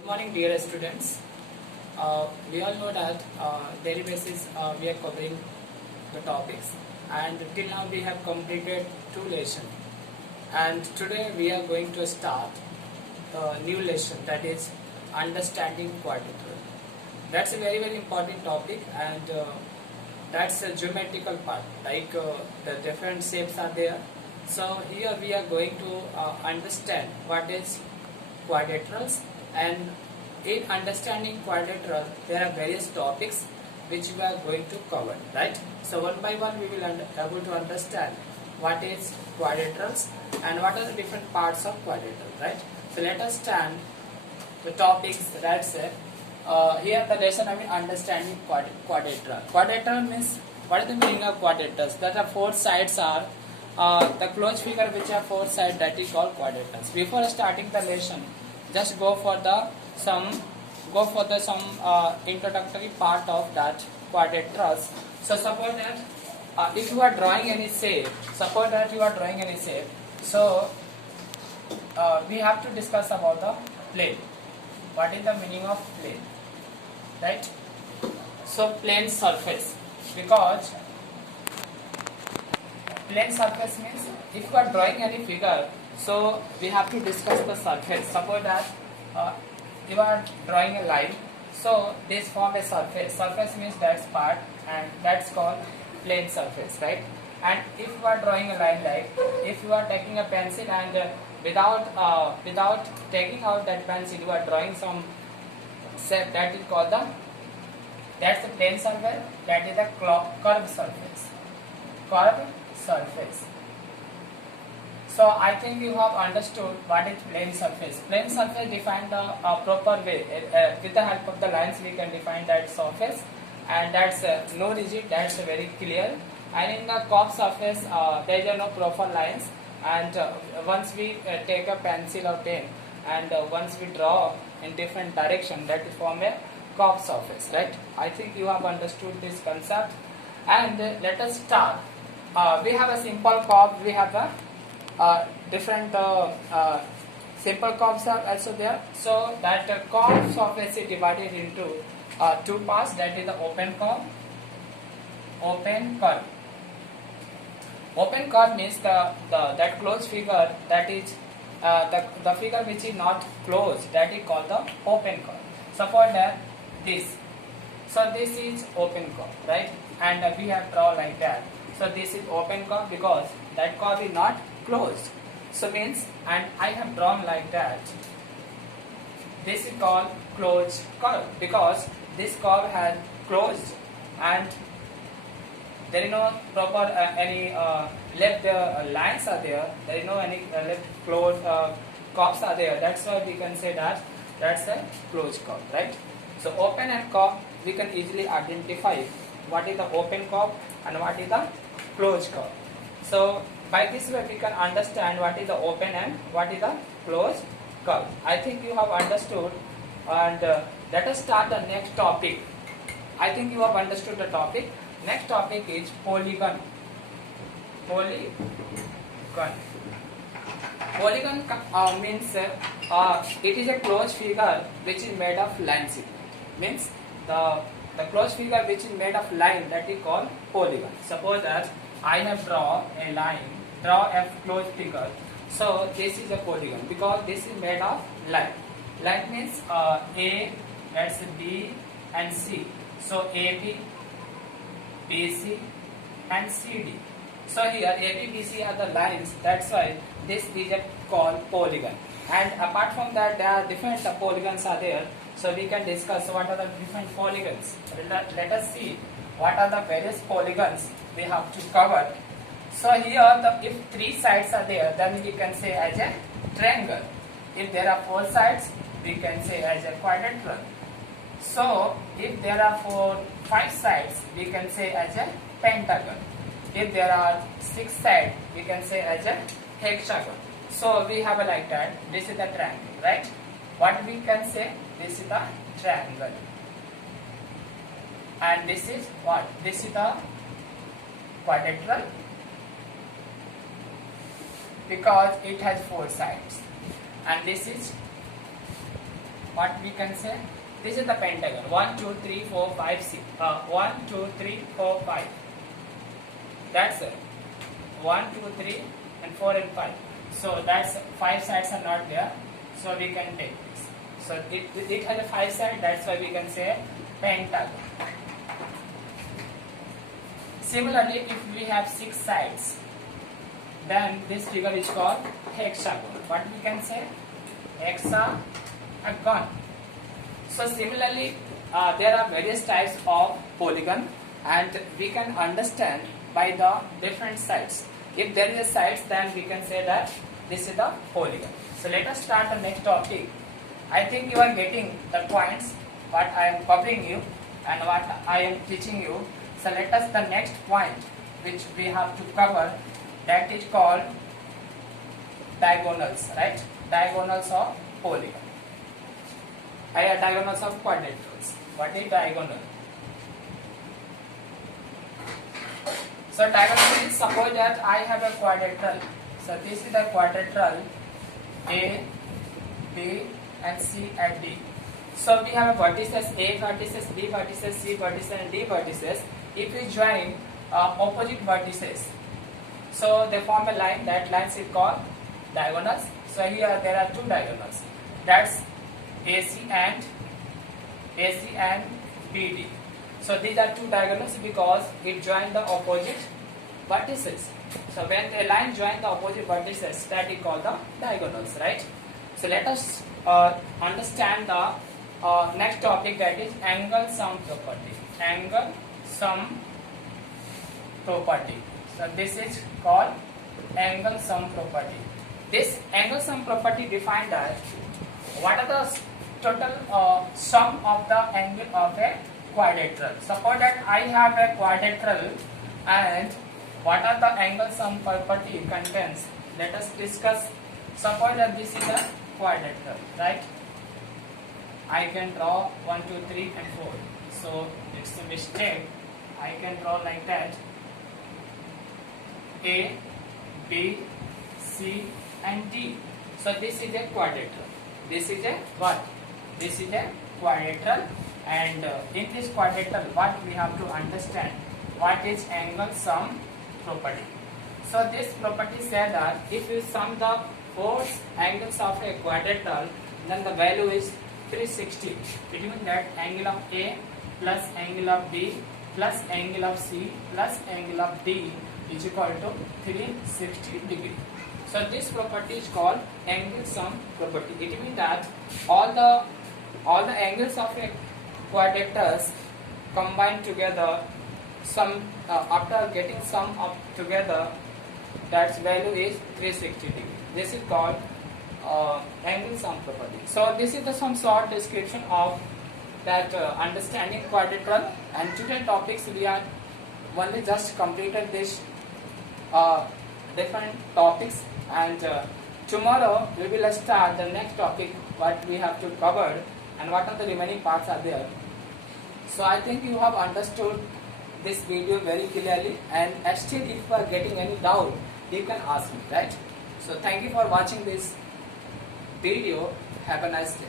Good morning, dear students. We all know that daily basis we are covering the topics, and till now we have completed 2 lessons. And today we are going to start a new lesson, that is understanding quadrilateral. That's a very important topic, and that's a geometrical part. Like the different shapes are there. So here we are going to understand what is quadrilaterals, and in understanding quadrilateral there are various topics which we are going to cover, right? So one by one we will able to understand what is quadrilaterals and what are the different parts of quadrilateral, right? So let us stand the topics. That's it. Here the lesson I mean understanding quadrilateral. Quadrilateral means, what is the meaning of quadrilaterals? That are four sides are the closed figure which are four sides, that is called quadrilaterals. Before starting the lesson, just go for the some introductory part of that quadrilaterals. So suppose that if you are drawing any shape, so we have to discuss about the plane. What is the meaning of plane, right? So plane surface, because plane surface means if you are drawing any figure, so we have to discuss the surface. Suppose that you are drawing a line, so this form a surface. Surface means that's part, and that's called plane surface, right? And if you are drawing a line, like if you are taking a pencil and without taking out that pencil, you are drawing some shape, that is called that's the plane surface. That is the curved surface. So I think you have understood what is plane surface. Plane surface defined the proper way. With the help of the lines we can define that surface, and that's no rigid, that's very clear. And in the curved surface there is no proper lines, and once we take a pencil or pen and once we draw in different direction, that is form a curved surface, right? I think you have understood this concept, and let us start. We have a simple curve, we have a different simple curves are also there. So that curve surface is divided into two parts, that is the open curve. Open curve means that closed figure, that is the figure which is not closed, that is called the open curve. Suppose that this. So this is open curve, right? And we have drawn like that. So this is open curve because that curve is not closed. So means, and I have drawn like that. This is called closed curve because this curve has closed, and there is no proper any left lines are there. There is no any left closed curves are there. That's why we can say that that's a closed curve, right? So open and curve, we can easily identify what is the open curve and what is the closed curve. So by this way we can understand what is the open and what is the closed curve. I think you have understood, and let us start the next topic. I think you have understood the topic. Next topic is polygon. Polygon means it is a closed figure which is made of line segment. Means the closed figure which is made of line, that is called polygon. Suppose that I have draw a closed figure. So this is a polygon because this is made of line. Line means A, that's B and C. So AB, BC and CD. So here AB, BC are the lines. That's why this is called polygon. And apart from that, there are different polygons are there. So we can discuss what are the different polygons. Let us see what are the various polygons we have to cover. So here, if three sides are there, then we can say as a triangle. If there are four sides, we can say as a quadrilateral. So if there are five sides, we can say as a pentagon. If there are 6 sides, we can say as a hexagon. So we have a like that. This is the triangle, right? What we can say? This is the triangle. And this is what? This is the quadrilateral because it has 4 sides. And this is what we can say, this is the pentagon. 1, 2, 3, 4, 5, 6. 1, 2, 3, 4, 5. That's it. 1, 2, 3, and 4 and 5. So that's 5 sides are not there. So we can take this. So it has a 5 side. That's why we can say pentagon. Similarly, if we have 6 sides, then this figure is called hexagon. What we can say? Hexagon. So similarly, there are various types of polygon, and we can understand by the different sides. If there is a sides, then we can say that this is the polygon. So let us start the next topic. I think you are getting the points what I am covering you and what I am teaching you. So let us the next point which we have to cover, that is called diagonals, right? Diagonals of polygon. Diagonals of quadrilaterals. What is diagonal? So diagonal is, suppose that I have a quadrilateral. So this is the quadrilateral A, B and C and D. So we have a vertices A vertices, B vertices, C vertices and D vertices. If we join opposite vertices, so they form a line. That line is called diagonals. So here there are two diagonals. That's AC and BD. So these are two diagonals because it joins the opposite vertices. So when the line joins the opposite vertices, that is called the diagonals, right? So let us understand the next topic, that is angle sum property. Angle sum property. So this is called angle sum property. This angle sum property defined as what are the total sum of the angle of a quadrilateral. Suppose that I have a quadrilateral, and what are the angle sum property contains. Let us discuss. Suppose that this is a quadrilateral, right? I can draw 1, 2, 3 and 4. So it's a mistake. I can draw like that. A, B, C and D. So this is a quadrilateral. This is a what? This is a quadrilateral, and in this quadrilateral what we have to understand, what is angle sum property. So this property says that if you sum the four angles of a quadrilateral, then the value is 360. It means that angle of A plus angle of B plus angle of C plus angle of D is equal to 360 degree. So this property is called angle sum property. It means that all the angles of a quadrilaterals combined together, sum after getting sum up together, that value is 360 degree. This is called angle sum property. So this is the some short description of that understanding quadrilateral, and today topics we are only just completed this different topics, and tomorrow we will start the next topic what we have to cover and what are the remaining parts are there. So I think you have understood this video very clearly, and still if you are getting any doubt you can ask me, right? So thank you for watching this video. Have a nice day.